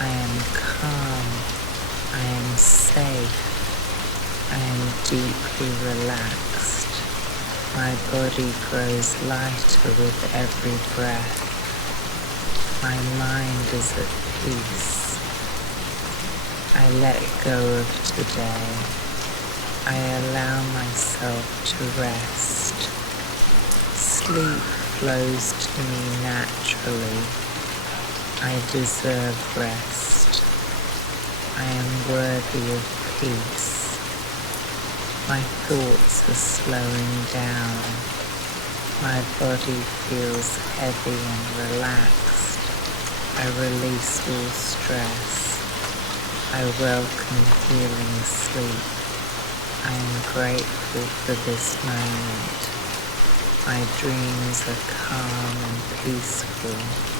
I am calm. I am safe. I am deeply relaxed. My body grows lighter with every breath. My mind is at peace. I let go of today. I allow myself to rest. Sleep flows to me naturally. I deserve rest. I am worthy of peace. My thoughts are slowing down. My body feels heavy and relaxed. I release all stress. I welcome healing sleep. I am grateful for this moment. My dreams are calm and peaceful.